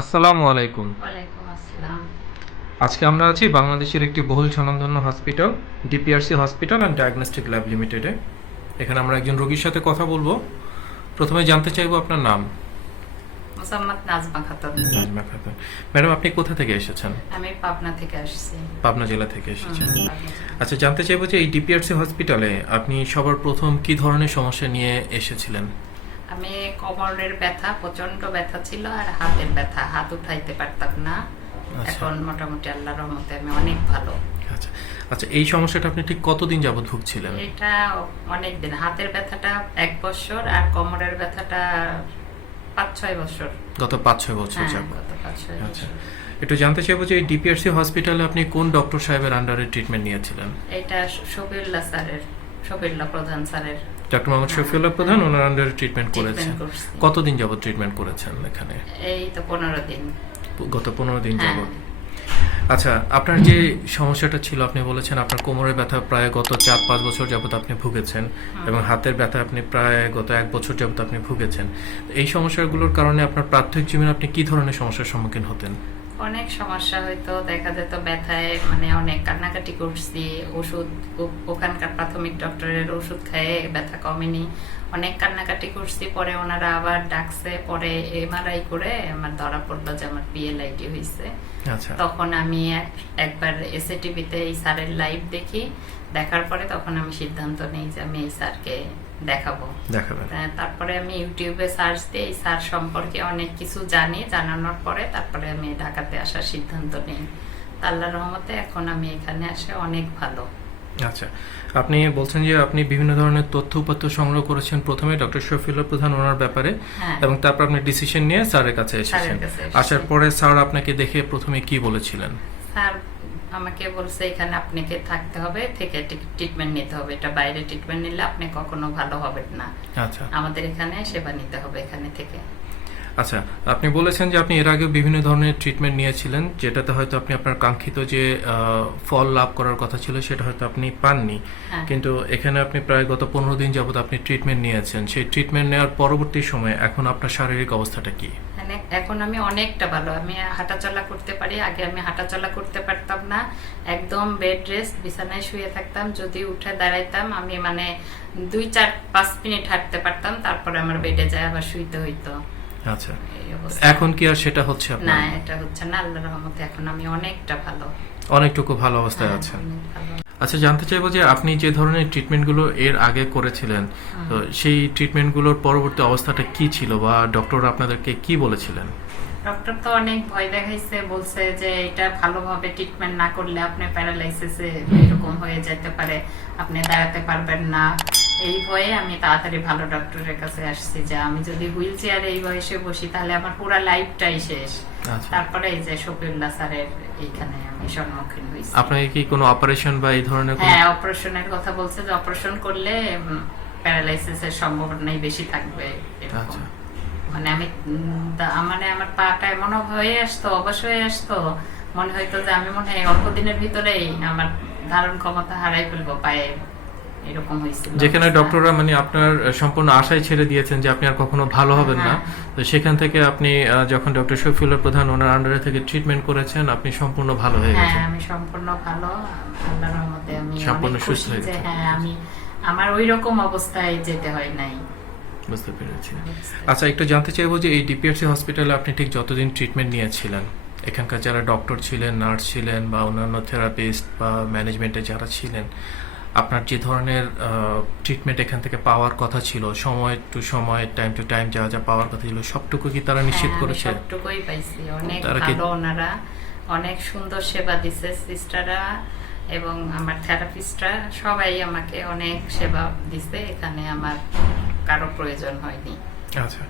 আসসালামু আলাইকুম। আজকে আমরা আছি বাংলাদেশের একটি বহুল স্বনামধন্য hospital DPRC hospital and diagnostic lab লিমিটেডে এখানে আমরা একজন রোগীর সাথে কথা বলব। প্রথমে জানতে চাইব আপনার নাম। মোসাম্মদ নাজমা খাতুন। নাজমা খাতুন। ম্যাডাম আপনি কোথা থেকে এসেছেন? আমি পাবনা থেকে আসছি। পাবনা জেলা থেকে এসেছেন। আচ্ছা জানতে চাইব যে এই ডিপিআরসি হসপিটালে আপনি সবার প্রথম কি ধরনের সমস্যা নিয়ে এসেছিলেন? আমি কোমরের ব্যথা প্রচণ্ড ব্যথা ছিল আর হাতের ব্যথা। হাত উঠাইতে পারতাম না। আচ্ছা। এখন মোটামুটি আল্লাহর রহমতে আমি অনেক ভালো। আচ্ছা। আচ্ছা এই সমস্যাটা আপনি ঠিক কতদিন যাবত ভুগছিলেন? এটা অনেক দিন। হাতের ব্যথাটা এক বছর আর কোমরের ব্যথাটা পাঁচ ছয় বছর। গত পাঁচ ছয় বছর হ্যাঁ যাবত আচ্ছা। একটু জানতে চাইব যে এই ডিপিআরসি হসপিটালে আপনি কোন ডক্টর সাহেবের আন্ডারে ট্রিটমেন্ট নিয়েছিলেন? এটা শফিউল্লাহ স্যারের। শফিউল্লাহ প্রধান স্যারের ডক্টর মোহাম্মদ শফিউল্লাহ প্রধান ওনার আন্ডারে ট্রিটমেন্ট করেছেন। কতদিন যাবত ট্রিটমেন্ট করেছেন এখানে? এই তো পনেরো দিন। গত পনেরো দিন হ্যাঁ। যাবত আচ্ছা আপনার যে সমস্যাটা ছিল আপনি বলেছেন আপনার কোমরের ব্যথা প্রায় গত চার পাঁচ বছর যাবত আপনি ভুগেছেন এবং হাতের ব্যথা আপনি প্রায় গত এক বছর যাবত আপনি ভুগেছেন। এই সমস্যাগুলোর কারণে আপনার প্রাথমিক জীবনে আপনি কি ধরনের সমস্যার সম্মুখীন হতেন? অনেক সমস্যা হয়তো দেখা যেত ব্যথায় মানে অনেক কান্নাকাটি করছি ওষুধ ওখানকার প্রাথমিক ডক্টরের ওষুধ খেয়ে ব্যথা কমেনি। অনেক কান্নাকাটি করছি পরে ওনারা আবার ডাকছে পরে এমআরআই করে আমার ধরা পড়ল যে আমার পিএলআইটি হয়েছে আচ্ছা। তখন আমি এক- একবার এসএ টিভিতে এই স্যারের লাইভ দেখি দেখার পরে তখন আমি সিদ্ধান্ত নিই যে আমি এই স্যারকে দেখাবো। দেখাবেন। তারপরে আমি ইউটিউবে সার্চ দিয়ে এই স্যার সম্পর্কে অনেক কিছু জানি জানানোর পরে তারপরে আমি ঢাকাতে আসার সিদ্ধান্ত নিই। তা আল্লাহর রহমতে এখন আমি এখানে আসে অনেক ভালো। আচ্ছা আপনি বলছেন যে আপনি বিভিন্ন ধরনের তথ্য উপাত্য সংগ্রহ করেছেন প্রথমে ডক্টর শফিউল্লাহ প্রধান ওনার ব্যাপারে হ্যাঁ। এবং তারপর আপনি ডিসিশন নিয়ে স্যারের কাছে এসেছেন। আসার পরে স্যার আপনাকে দেখে প্রথমে কি বলেছিলেন? স্যার আমাকে বলছে এখানে আপনাকে থাকতে হবে থেকে ট্রিটমেন্ট নিতে হবে। এটা বাইরে ট্রিটমেন্ট নিলে আপনি কখনো ভালো হবেন না। আচ্ছা। আমাদের এখানে সেবা নিতে হবে এখানে থেকে। আচ্ছা আপনি বলেছেন যে আপনি এর আগে বিভিন্ন ধরনের ট্রিটমেন্ট নিয়েছিলেন যেটাতে হয়তো আপনি আপনার কাঙ্ক্ষিত যে ফল লাভ করার কথা ছিল সেটা হয়তো আপনি পাননি। হ্যাঁ। কিন্তু এখানে আপনি প্রায় গত পনেরো দিন যাবত আপনি ট্রিটমেন্ট নিয়েছেন। সেই ট্রিটমেন্ট নেওয়ার পরবর্তী সময়ে এখন আপনার শারীরিক অবস্থাটা কি? মানে এখন আমি অনেকটা ভালো। আমি হাঁটাচলা করতে পারি আগে আমি হাঁটাচলা করতে পারতাম না। একদম বেড রেস্ট বিছানায় শুয়ে থাকতাম যদি উঠে দাঁড়াইতাম আমি মানে দুই চার পাঁচ মিনিট হাঁটতে পারতাম তারপরে আমার বেডে যায় আবার শুইতে হইতো। আচ্ছা। এখন কি আর সেটা হচ্ছে না এটা হচ্ছে না আল্লাহ রহমতে এখন আমি অনেকটা ভালো। অনেকটুকু ভালো অবস্থায় হ্যাঁ, আছেন আচ্ছা জানতে চাইব যে আপনি যে ধরনের ট্রিটমেন্টগুলো এর আগে করেছিলেন তো সেই ট্রিটমেন্টগুলোর পরবর্তী অবস্থাটা কি ছিল বা ডক্টর আপনাদেরকে কি বলেছিলেন? ডক্টর তো অনেক ভয় দেখাইছে বলছে যে এটা ভালোভাবে ট্রিটমেন্ট না করলে আপনি প্যারালাইসিসে এরকম হয়ে যেতে পারে আপনি দাঁড়াতে পারবেন না। এই ভয়ে আমি তাড়াতাড়ি ভালো ডক্টরের কাছে আসছি যে আমি যদি হুইল চেয়ারে এই বয়সে বসি তাহলে আমার পুরো লাইফটাই শেষ। আচ্ছা। তারপরে এই যে শফিউল্লাহ স্যারের এইখানে আমি সম্মুখীন হয়েছি। আপনাকে কি কোনো অপারেশন বা এই ধরনের কোনো হ্যাঁ অপারেশনের কথা বলছে যে অপারেশন করলে প্যারালাইসিসের সম্ভাবনাই বেশি থাকবে এরকম। আচ্ছা। মানে আমি মানে আমার পাটা এমন হয়ে আসতো অবশ হয়ে আসতো। মনে হইতো যে আমি মনে হয় অল্প দিনের ভিতরেই আমার ধারণ ক্ষমতা হারাই ফেলব পায়ে। এরকম হয়েছিল। যেখানে ডক্টররা মানে আপনার সম্পূর্ণ আশায় ছেড়ে দিয়েছেন যে আপনি আর কখনো ভালো হবেন না। হ্যাঁ। তো সেখান থেকে আপনি যখন ডক্টর শফিউল্লাহ প্রধান ওনার আন্ডারে থেকে ট্রিটমেন্ট করেছেন আপনি সম্পূর্ণ ভালো হয়ে হ্যাঁ গেছেন। আমি সম্পূর্ণ ভালো। আল্লাহর রহমতে আমি সম্পূর্ণ সুস্থ হয়ে যে গেছেন। হ্যাঁ আমি আমার ওই রকম অবস্থায় যেতে হয় নাই। বুঝতে পেরেছি। আচ্ছা একটু জানতে চাইব যে এই ডিপিআরসি হসপিটালে আপনি ঠিক যতদিন ট্রিটমেন্ট নিয়েছিলেন? এখানকার যারা ডক্টর ছিলেন নার্স ছিলেন বা অন্যান্য থেরাপিস্ট বা ম্যানেজমেন্টে যারা ছিলেন আপনার যে ধরনের ট্রিটমেন্ট এখান থেকে পাওয়ার কথা ছিল সময় টু সময় টাইম টু টাইম যা যা পাওয়ার কথা ছিল সবটুকু কি তারা নিশ্চিত হ্যাঁ, করেছে? সবটুকুই পাইছি। অনেক ভালো ওনারা অনেক সুন্দর সেবা দিছে সিস্টাররা এবং আমার থেরাপিস্টরা সবাই আমাকে অনেক সেবা দিছে এখানে আমার কারও প্রয়োজন হয়নি। আচ্ছা।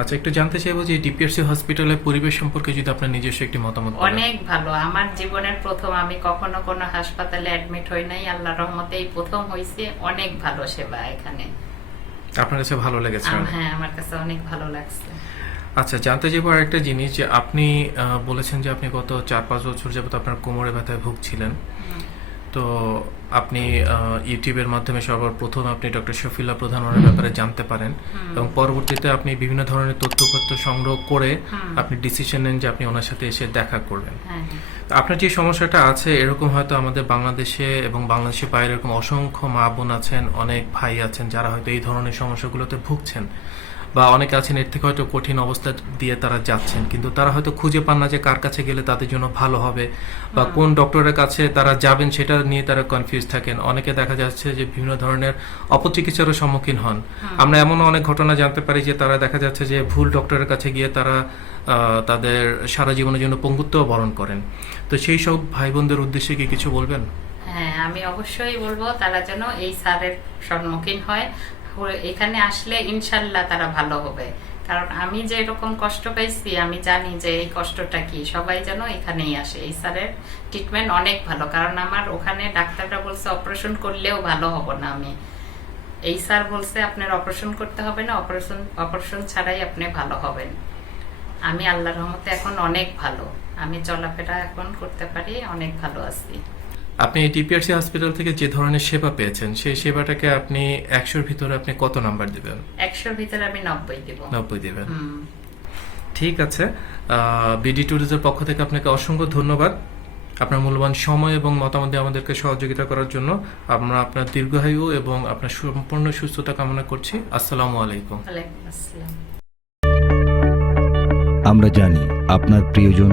আচ্ছা একটু জানতে চাইব যে ডিপিআরসি হসপিটালের পরিবেশ সম্পর্কে যদি আপনার নিজস্ব একটি মতামত অনেক ভালো। আমার জীবনের প্রথম আমি কখনো কোনো হাসপাতালে অ্যাডমিট হই নাই। আল্লাহ রহমতে এই প্রথম হয়েছে অনেক ভালো সেবা এখানে। আপনার কাছে ভালো লেগেছে হ্যাঁ আমার কাছে অনেক ভালো লাগছে। আচ্ছা জানতে চাইব আরেকটা জিনিস যে আপনি বলেছেন যে আপনি গত চার পাঁচ বছর যাবত আপনার কোমরে ব্যথায় ভুগছিলেন। তো আপনি ইউটিউবের মাধ্যমে সবার প্রথম আপনি ডক্টর শফিলা প্রধান ওনার ব্যাপারে জানতে পারেন। এবং পরবর্তীতে আপনি বিভিন্ন ধরনের তথ্যপত্র সংগ্রহ করে আপনি ডিসিশন নেন যে আপনি ওনার সাথে এসে দেখা করবেন। হ্যাঁ তো আপনার যে সমস্যাটা আছে এরকম হয়তো আমাদের বাংলাদেশে এবং বাংলাদেশে বাইরে এরকম অসংখ্য মা বোন আছেন অনেক ভাই আছেন যারা হয়তো এই ধরনের সমস্যাগুলোতে ভুগছেন। বা অনেকে আছেন এর থেকে হয়তো কঠিন অবস্থা দিয়ে তারা যাচ্ছেন। কিন্তু তারা হয়তো খুঁজে পান না যে কার কাছে গেলে তাদের জন্য ভালো হবে বা কোন ডক্টরের কাছে তারা যাবেন সেটা নিয়ে তারা কনফিউজ থাকেন। অনেকে দেখা যাচ্ছে যে বিভিন্ন ধরনের অপচিকিৎসারও সম্মুখীন হন। আমরা এমন অনেক ঘটনা জানতে পারি যে তারা দেখা যাচ্ছে যে ভুল ডক্টরের কাছে গিয়ে তারা আহ, তাদের সারা জীবনের জন্য পঙ্গুত্ব বরণ করেন। তো সেই সব ভাই বোনদের উদ্দেশ্যে কি কিছু বলবেন? হ্যাঁ আমি অবশ্যই বলব তারা যেন এই স্যারের সম্মুখীন হয়। এখানে আসলে ইনশাল্লাহ তারা ভালো হবে। কারণ আমি যে এরকম কষ্ট পাইছি, আমি জানি যে এই কষ্টটা কি। সবাই যেন এখানেই আসে। এই স্যারের ট্রিটমেন্ট অনেক ভালো। কারণ আমার ওখানে ডাক্তাররা বলছে অপারেশন করলেও ভালো হব না আমি। এই স্যার বলছে, আপনার অপারেশন করতে হবে না। অপারেশন অপারেশন ছাড়াই আপনি ভালো হবেন। আমি আল্লাহর রহমতে এখন অনেক ভালো। আমি চলাফেরা এখন করতে পারি, অনেক ভালো আছি। আপনি এই টিপিআরসি হসপিটাল থেকে যে ধরনের সেবা পেয়েছেন সেই সেবাটাকে আপনি একশোর ভিতরে আপনি কত নাম্বার দিবেন? একশোর ভিতরে আমি নব্বই দিব। নব্বই দিবেন। হুম। ঠিক আছে। বিডি ট্যুরিজের পক্ষ থেকে আপনাকে অসংখ্য ধন্যবাদ। আপনার মূল্যবান সময় এবং মতামত দিয়ে আমাদেরকে সহযোগিতা করার জন্য আমরা আপনার দীর্ঘায়ু এবং আপনার সম্পূর্ণ সুস্থতা কামনা করছি। আসসালামু আলাইকুম। আমরা জানি আপনার প্রিয়জন